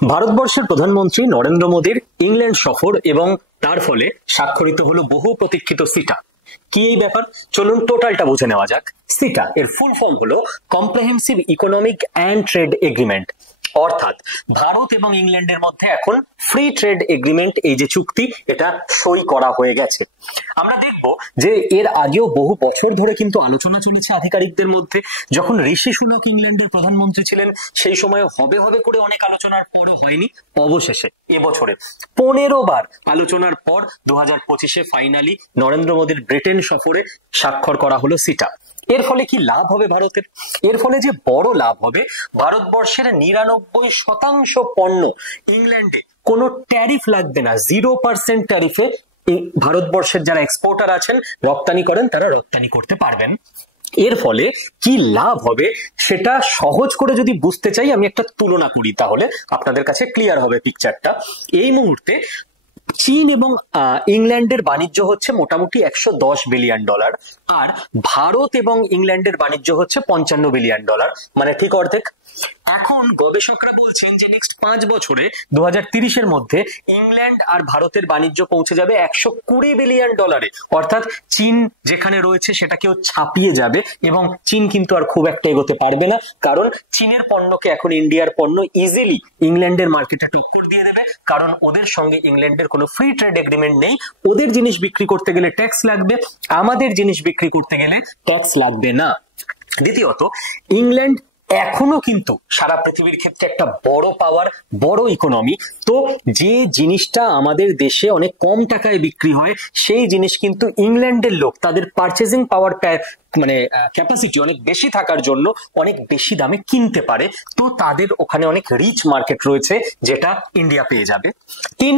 ভারতবর্ষের প্রধানমন্ত্রী নরেন্দ্র মোদীর ইংল্যান্ড সফর এবং তার ফলে স্বাক্ষরিত হলো বহু প্রতীক্ষিত সিটা। কি এই ব্যাপার, চলুন টোটালটা বুঝে নেওয়া যাক। সিটা এর ফুল ফর্ম হলো comprehensive economic and trade agreement, অর্থাৎ ভারত এবং ইংল্যান্ডের মধ্যে এখন ফ্রি ট্রেড এগ্রিমেন্ট, এই যে চুক্তি, এটা সই করা হয়ে গেছে। আমরা দেখব যে এর আগেও বহু বছর ধরে কিন্তু আলোচনা চলেছে আধিকারিকদের মধ্যে। যখন ঋষি সুনক ইংল্যান্ডের প্রধানমন্ত্রী ছিলেন সেই সময় হবে হবে করে অনেক আলোচনার পরও হয়নি। অবশেষে এবছরে 15 বার আলোচনার পর 2025-এ ফাইনালি নরেন্দ্র মোদীর ব্রিটেন সফরে স্বাক্ষর করা হলো সিটা। এর ফলে কি লাভ হবে ভারতের? এর ফলে যে বড় লাভ হবে, ভারতবর্ষের 99% পণ্য ইংল্যান্ডে কোনো ট্যারিফ লাগবে না। 0% ট্যারিফে ভারতবর্ষের যারা এক্সপোর্টার আছেন, রপ্তানি করেন, তারা রপ্তানি করতে পারবেন। এর ফলে কি লাভ হবে সেটা সহজ করে যদি বুঝতে চাই, আমি একটা তুলনা করি, তাহলে আপনাদের কাছে ক্লিয়ার হবে পিকচারটা। এই মুহূর্তে চীন এবং ইংল্যান্ডের বাণিজ্য হচ্ছে মোটামুটি $110 বিলিয়ন, আর ভারত এবং ইংল্যান্ডের বাণিজ্য হচ্ছে $55 বিলিয়ন, মানে ঠিক অর্ধেক। এখন গবেষকরা বলছেন যে নেক্সট 5 বছরে 2030-এর মধ্যে ইংল্যান্ড আর ভারতের বাণিজ্য পৌঁছে যাবে $120 বিলিয়ন, অর্থাৎ চীন যেখানে রয়েছে সেটাকেও ছাপিয়ে যাবে। এবং চীন কিন্তু আর খুব একটা এগোতে পারবে না, কারণ চীনের পণ্যকে এখন ইন্ডিয়ার পণ্য ইজিলি ইংল্যান্ডের মার্কেটে টক্কর দিয়ে দেবে, কারণ ওদের সঙ্গে ইংল্যান্ডের কোনো ফ্রি ট্রেড এগ্রিমেন্ট নেই। ওদের জিনিস বিক্রি করতে গেলে ট্যাক্স লাগবে, আমাদের জিনিস বিক্রি করতে গেলে ট্যাক্স লাগবে না। দ্বিতীয়ত, ইংল্যান্ড এখনো কিন্তু সারা পৃথিবীর ক্ষেত্রে একটা বড় পাওয়ার, বড় ইকোনমি। তো যে জিনিসটা আমাদের দেশে অনেক কম টাকায় বিক্রি হয়, সেই জিনিস কিন্তু ইংল্যান্ডের লোক তাদের পারচেজিং পাওয়ার মানে ক্যাপাসিটি অনেক বেশি থাকার জন্য অনেক বেশি দামে কিনতে পারে। তো তাদের ওখানে অনেক রিচ মার্কেট রয়েছে, যেটা ইন্ডিয়া পেয়ে যাবে। 3,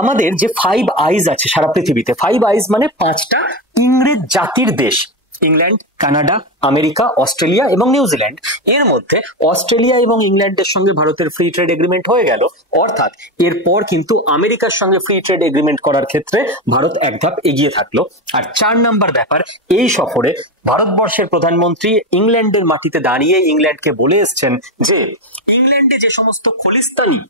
আমাদের যে 5 আইজ আছে সারা পৃথিবীতে, 5 আইজ মানে 5টা ইংরেজ জাতির দেশ, ইংল্যান্ড, কানাডা, আমেরিকা, অস্ট্রেলিয়া এবং নিউজিল্যান্ড। এর মধ্যে অস্ট্রেলিয়া এবং ইংল্যান্ডের সঙ্গে ভারতের ফ্রি ট্রেড এগ্রিমেন্ট হয়ে গেল, অর্থাৎ এরপর কিন্তু আমেরিকার সঙ্গে ফ্রি ট্রেড এগ্রিমেন্ট করার ক্ষেত্রে ভারত এক ধাপ এগিয়ে থাকলো। আর 4 নাম্বার ব্যাপার, এই সফরে ভারতবর্ষের প্রধানমন্ত্রী ইংল্যান্ডের মাটিতে দাঁড়িয়ে ইংল্যান্ডকে বলে এসছেন যে ইংল্যান্ডে যে সমস্ত খলিস্তানি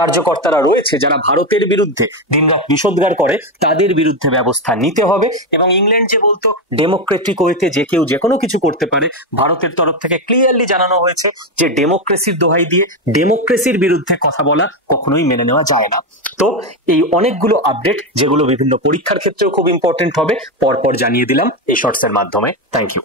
কার্যকর্তারা রয়েছে যারা ভারতের বিরুদ্ধে দিনরাত বিষোদ্গার করে, তাদের বিরুদ্ধে ব্যবস্থা নিতে হবে। এবং ইংল্যান্ড যে বলতো ডেমোক্রেটিক ওয়েতে যে কেউ যে কোনো কিছু করতে পারে, ভারতের তরফ থেকে ক্লিয়ারলি জানানো হয়েছে যে ডেমোক্রেসির দোহাই দিয়ে ডেমোক্রেসির বিরুদ্ধে কথা বলা কখনোই মেনে নেওয়া যায় না। তো এই অনেকগুলো আপডেট, যেগুলো বিভিন্ন পরীক্ষার ক্ষেত্রেও খুব ইম্পর্টেন্ট হবে, পরপর জানিয়ে দিলাম এই শর্টসের মাধ্যমে। Thank you.